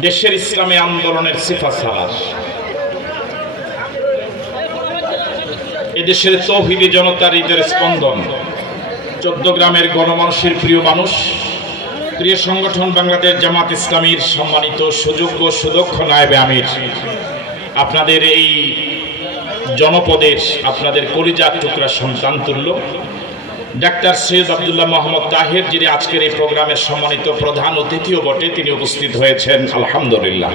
দেশের ইসলামী আন্দোলনের সিফাত সালার, এদেশের তৌহিদি জনতার হৃদয়ের স্পন্দন, 14 গ্রামের গণমানুষের প্রিয় মানুষ, প্রিয় সংগঠন বাংলাদেশ জামাত ইসলামীর সম্মানিত সুযোগ্য সুদক্ষ নায়েবে আমির, আপনাদের এই জনপদের আপনাদের কলিজার টুকরা সন্তান তুল্য ডাক্তার সৈয়দ আব্দুল্লাহ মোহাম্মদ তাহের, যিনি আজকের এই প্রোগ্রামের সম্মানিত প্রধান অতিথিও বটে, তিনি উপস্থিত হয়েছেন আলহামদুলিল্লাহ।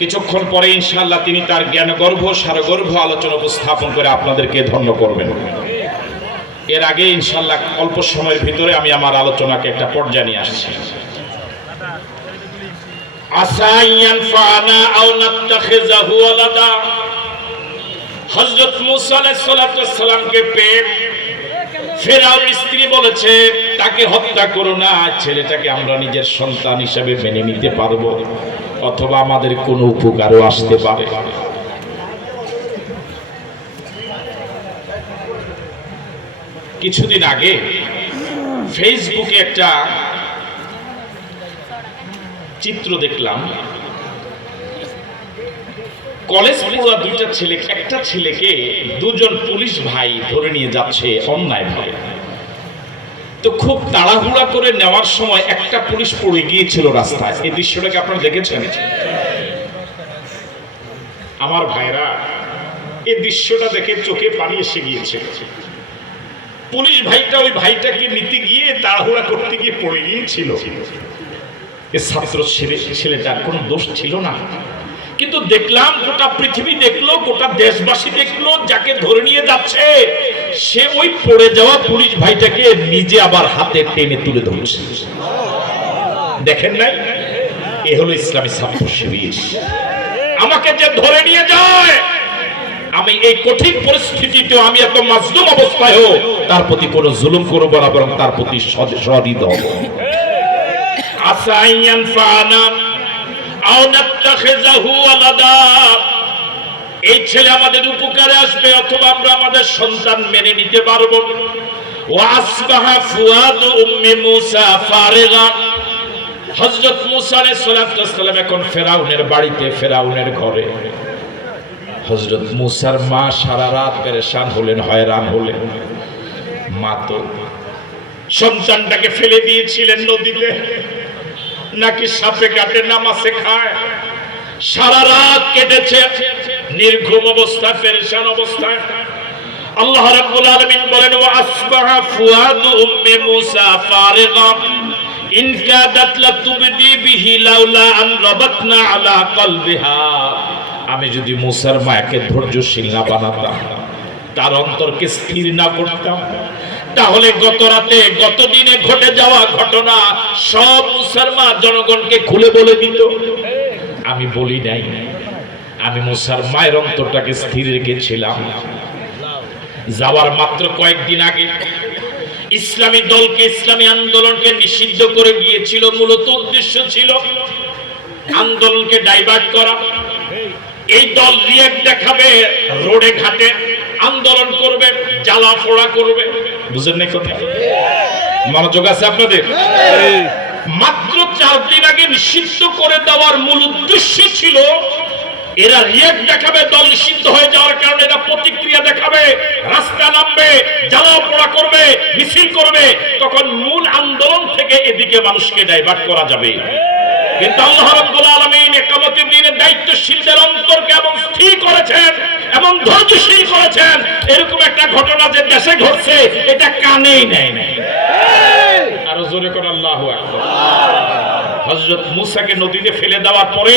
কিছুক্ষণ পরে ইনশাআল্লাহ তিনি তার জ্ঞানগর্ভ সারগর্ভ আলোচনা উপস্থাপন করে আপনাদেরকে ধন্য করবেন। এর আগে ইনশাআল্লাহ অল্প সময়ের ভিতরে আমি আমার আলোচনাকে একটা পর্যায়ে নিয়ে আসছি। আসাইয়ান ফানা আও নাত্তাখিযাহু ওয়ালাদা, হযরত মুসা আলাইহিস সালাতু ওয়াস সালামকে পেয়ে ফেরাউন স্ত্রী বলেছে তাকে হত্যা করো না, ছেলেটাকে আমরা নিজের সন্তান হিসেবে মেনে নিতে পারবো, অথবা আমাদের কোনো উপকারও আসতে পারে। কিছুদিন আগে ফেসবুকে একটা চিত্র দেখলাম, কলেজ পড়ুয়া দুইটা ছেলে, একটা ছেলেকে দুজন পুলিশ ভাই ধরে নিয়ে যাচ্ছে অন্যায় ভাবে। তো খুব তাড়াহুড়া করে নেওয়ার সময় একটা পুলিশ পড়ে গিয়েছিল রাস্তায়। এই দৃশ্যটাকে আপনারা দেখেছেন? আমার ভাইরা, এই দৃশ্যটা দেখে চোখে পানি এসে গিয়েছে। পুলিশ ভাইটা ওই ভাইটাকে নিতে গিয়ে তাড়াহুড়া করতে গিয়ে পড়ে গিয়েছিল। এই ছাত্র ছেলেটার কোনো দোষ ছিল না, কিন্তু দেখলাম গোটা পৃথিবী দেখলো, গোটা দেশবাসী দেখলো, যাকে ধরে নিয়ে যাচ্ছে সে ওই পড়ে যাওয়া পুলিশ ভাইটাকে নিজে আবার হাতে টেনে তুলে ধরছে। দেখেন নাই? এ হলো ইসলামী ছাত্র শিবির। আমাকে যে ধরে নিয়ে যায়, আমি এই কঠিন পরিস্থিতিতে আমি এত মাজলুম অবস্থায় হোক তার প্রতি কোনো জুলুম করব না, বরং তার প্রতি সহৃদয় হব। আসাইয়ান ফানা আও নাত্তাখিযাহু ওয়ালাদা, এই ছেলে আমাদের উপকারে আসবে, অথবা আমরা আমাদের সন্তান মেনে নিতে পারবো। ওয়া আসবাহা ফুয়াদু উম্মি মুসা ফারিগা, হযরত মুসা আলাইহিস সালাম এখন ফেরাউনের বাড়িতে, ফেরাউনের ঘরে। হযরত মুসার মা সারা রাত পেরেশান হলেন, হয়রান হলেন। মা তো সন্তানটাকে ফেলে দিয়েছিলেন নদীতে, নাকি সাপে কাটে না মাছে খায়। সারা রাত কেটেছে নির্ঘুম অবস্থায়, পেরেশান অবস্থায়। আল্লাহ রাব্বুল আলামিন বলেন ওয়া আসবাহা ফুয়াদু উম্মি মুসা ফারিগা ইন কাদাত লাতুবদি বিহি লাউলা আন রাবাতনা আলা কলবিহা, আমি যদি মুসার মাকে ধৈর্যশীল না বানাতাম, তার অন্তরকে স্থির না করতাম, তাহলে গত রাতে গত দিনে ঘটে যাওয়া ঘটনা সব মুসলমান জনগণকে খুলে বলে দিত। আমি বলি নাই, আমি মুসার মায়ের অন্তরটাকে স্থির রেখেছিলাম। যাওয়ার মাত্র কয়েকদিন আগে ইসলামী দলকে, ইসলামী আন্দোলনকে নিষিদ্ধ করে গিয়েছিল। মূলত উদ্দেশ্য ছিল আন্দোলনকে ডাইভার্ট করা। এই দল রিয়েক্ট দেখাবে, রোডে ঘাটে আন্দোলন করবে, জ্বালা পোড়া করবে। বুঝেন না কথা? মনোযোগ আছে আপনাদের? মাত্র 4 দিন আগে নিষিদ্ধ করে দেওয়ার মূল উদ্দেশ্য ছিল এরা রিয়েক্ট দেখাবে, দল নিষিদ্ধ হয়ে যাওয়ার কারণে এরা প্রতিক্রিয়া দেখাবে, রাস্তা নামবে, জ্বালা পোড়া করবে, মিছিল করবে, তখন মূল আন্দোলন থেকে এদিকে মানুষকে ডাইভার্ট করা যাবে। কিন্তু আল্লাহ রাব্বুল আলামিন কিয়ামতের দিনে দায়িত্বশীলদের অন্তরকে এমন স্থির করেছেন, এমন ধৈর্যশীল করেছেন, এরকম একটা ঘটনা যে দেশে ঘটছে এটা কানেই নেয় না। আরো জোরে করে আল্লাহু আকবার। হযরত মুসাকে নদীতে ফেলে দেওয়ার পরে